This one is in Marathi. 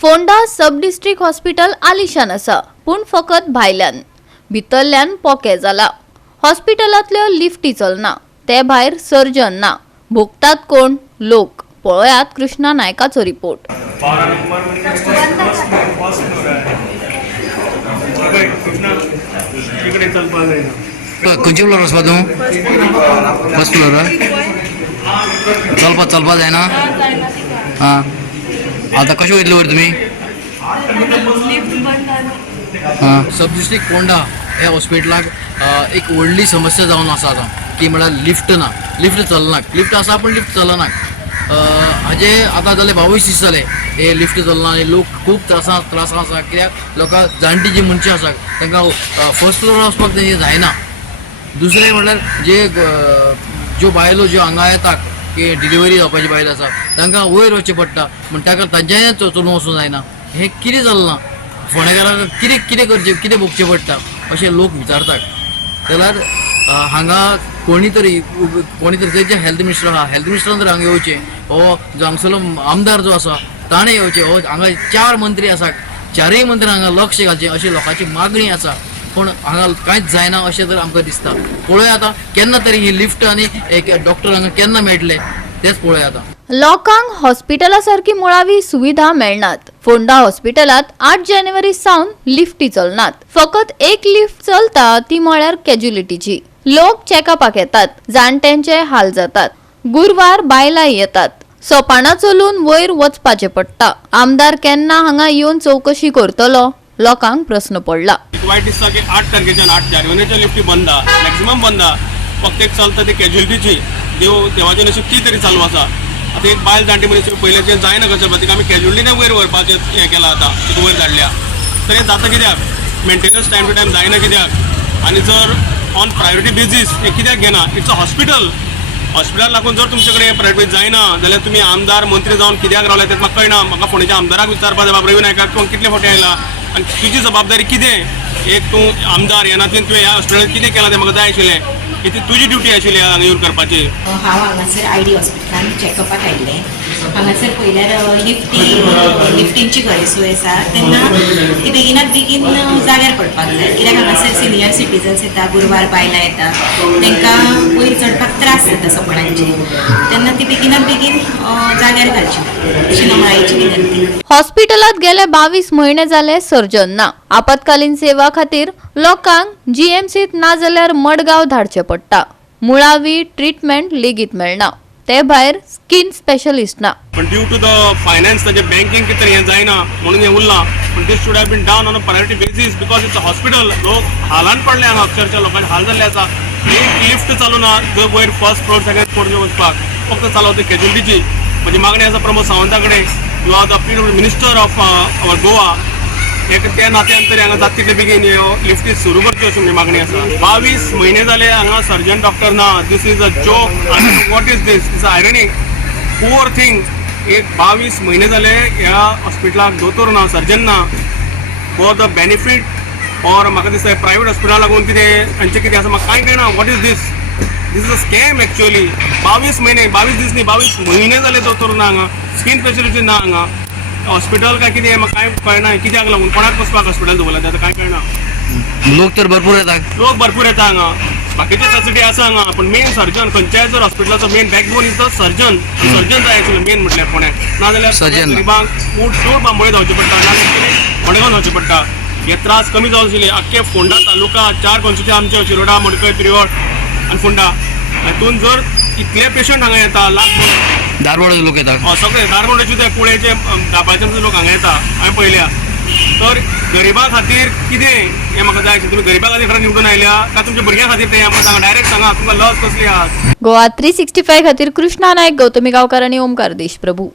फोंडा सब डिस्ट्रिक्ट हॉस्पिटल आलिशान आसा पूण फकत भायल्यान भितरल्यान पोके जाला। हॉस्पिटलांतल्यो लिफ्टी चलना, ते भायर सर्जन ना, भोगतात कोण? लोक। पळयात कृष्णा नायकाचो रिपोर्ट। खंयच्या फ्लोर वचपा तूं? फर्स्ट फ्लोर चलपा जायना? हां आतां कशें वयतले वयर तुमी? हां सब डिस्ट्रिक्ट फोंडा ह्या हॉस्पिटलाक एक व्हडली समस्या जावन आसा आतां की म्हळ्यार लिफ्ट ना, लिफ्ट चलनात। लिफ्ट आसा पूण लिफ्ट चलनात। हाजे आतां जाले 22 दीस जाले हे लिफ्ट चलना आनी लोक खूब त्रासां आसा। कित्याक लोकां जाणटी जी मनशां आसा तांकां फर्स्ट फ्लोर वचपाक तेंचे जायना। दुसरें म्हटल्यार ज्यो बायलो ज्यो हांगा येतात की डिलिव्हरी जावपाची बायलो आसा तांकां वयर वचचें पडटा, पूण ताका तांच्यानी चलून वचूं जायना। हें कितें चलना? फोंडेकारांक कितें करचें, कितें भोगचें पडटा अशें लोक विचारतात। जाल्यार हांगा कोणी तरी जे हेल्थ मिनिस्टर आहा, हेल्थ मिनिस्टरान तर हांगा येवचें, हो जो हांगसरलो आमदार जो आसा ताणें येवचें, हो हांगा 4 मंत्री आसात, 4य मंत्र्यांक हांगा लक्ष घालचें अशी लोकांची मागणी आसा। पूण हांगा कांयच जायना अशें तर आमकां दिसता। पळोवया आतां केन्ना तरी ही लिफ्ट आनी एक डॉक्टर हांगा केन्ना मेळटले तेच पळोवया आतां। लोकांक हॉस्पिटला सारकी मुळावी सुविधा मेळनात। फोंडा हॉस्पिटलात 8 जानेवारी सावन लिफ्टी चलनात। फकत एक लिफ्ट चलता ती म्हळ्यार कॅज्युलिटीची। लोक चॅकअपाक येतात, जाणट्यांचे हाल जातात, गुरवार बायलांय येतात। सोपाणां चलून वयर वचपाचें पडटा। आमदार केन्ना हांगा येवन चौकशी करतलो? लोकांक प्रश्न पडला। वाईट दिसता की 8 तारखेच्यान 8 जानेवारीच्या लिफ्टी बंद आहा, मॅक्झिमम बंद आहा। फक्त एक चलता ती कॅज्युलिटीची। देवाचें नशीब ती तरी चालू आसा। आतां एक बायल जाणटी मनीस पयलेंचें जायना गजाल तिका आमी कॅज्युलिटीने वयर व्हरपाचें हें केलां आतां, तिका वयर धाडल्या। तर हें जाता कित्याक? मेंटेनन्स टायम टू टायम जायना कित्याक? आनी जर ऑन प्रायोरिटी बेजीस हें कित्याक घेना? It's a hospital. हॉस्पिटल लागून जर तुमचे कडेन प्रायोरिटी जायना जाल्यार तुमी आमदार मंत्री जावन कित्याक रावले तें म्हाका कळना। म्हाका फोंडेच्या आमदाराक विचारपाक जाय, बाबा रवी नायकाक तूं कितले फावटी आयला आनी तुजी जबाबदारी कितें? एक तूं आमदार ह्या नात्यान तुवें ह्या हॉस्पिटलांत कितें केलां तें म्हाका जाय आशिल्लें। ती तुजी ड्युटी आशिल्ली हांगा येवन करपाची। हांव हांगासर आयडी हॉस्पिटलान चॅकअपाक आयिल्लें। हांगासर पयल्यार लिफ्टींची गैरसोय आसा तेन्ना ती बेगीनात बेगीन जाग्यार पडपाक जाय। कित्याक हांगासर सिनियर सिटीजन्स येता, गुरवार बायलां येता, तांकां वयर चडपाक त्रास जाता सपणांचे, तेन्ना ती बेगीनात बेगीन जाग्यार घालची अशी नमळायेची विनंती। हॉस्पिटलात गेले 22 म्हयने जाले सर्जन ना। आपत्कालीन सेवा खातीर लोकांक जीएमसीत ना जाल्यार मडगांव धाडचें पडटा। मुळावी ट्रीटमेंट लेगीत मेळना, ते भायर स्किन स्पेशलिस्ट ना। पण ड्यू टू द फायनान्स ताजे बँकिंग कितें हें जायना म्हणून हें उरलां। पण this should have been done on a priority basis because it's a hospital. लोक हालान पडले हांगा, अक्षरशः लोकांचे हाल जाल्ले आसा। एक लिफ्ट चालू ना जो वयर फर्स्ट फ्लोर सेकंड फ्लोर वचपाक, फक्त चालवता कॅज्युलिटीची। म्हजी मागणी आसा प्रमोद सावंता कडेन, you are the PW minister of our Goa, एक त्या नात्यान तरी हांगा जाता तितले बेगीन लिफ्टी सुरू करच्यो अशी म्हजी मागणी आसा। 22 म्हयने जाले हांगा सर्जन डॉक्टर ना। दीस इज अ जोक आनी what is this? It's ironic poor thing. एक 22 म्हयने जाले ह्या हॉस्पिटलाक दोतोर ना, सर्जन ना। फॉर द बेनिफीट और म्हाका दिसता प्रायवेट हॉस्पिटलाक लागून कितें तांचें कितें आसा म्हाका कांय कळना। What is this? This is a scam actually. 22 म्हयने, 22 दीस न्ही, 22 म्हयने जाले दोतोर ना हांगा, स्किन स्पेशलिस्ट ना हांगा। हॉस्पिटल काय कितें म्हाका कांय कळना। कित्याक लागून कोणाक वचपाक हॉस्पिटल दवरला तें कांय कळना। लोक तर भरपूर येतात। लोक भरपूर येता हांगा, बाकीचे फॅसिलिटी आसा हांगा, पण मेन सर्जन खंयच्याय जर हॉस्पिटलाचो main backbone is the surgeon. Surgeon जाय आशिल्लो मेन म्हटल्यार पुण्याक, नाजाल्यार गरिबांक चड बांबोळे जावचे पडटा, नाजाल्यार मडगांव जावचे पडटा। हे त्रास कमी जावचे आशिल्ले। आख्खे फोंडा तालुका 4 कॉन्स्टिट्युएन्सी आमचे शिरोडा, मडकय, पिरियोड आनी फोंडा, हातून जर इतले पेशंट हांगा येता, लाख धारवाडाचे लोक येतात, सगळे धारवाडाचे ते पुणेचे दाबाळचे लोक हांगा येता हांवें पळयल्या। तर गरिबां खातीर कितें हें म्हाका जाय आशिल्लें? तुमी गरिबां खातीर खरें निवडून आयल्या काय तुमच्या भुरग्यां खातीर तें म्हाका सांगा, डायरेक्ट सांगा तुमकां लस कसली आहा? गोवा 365 खातीर कृष्णा नायक, गौतमी गांवकार आनी ओमकार देशप्रभू।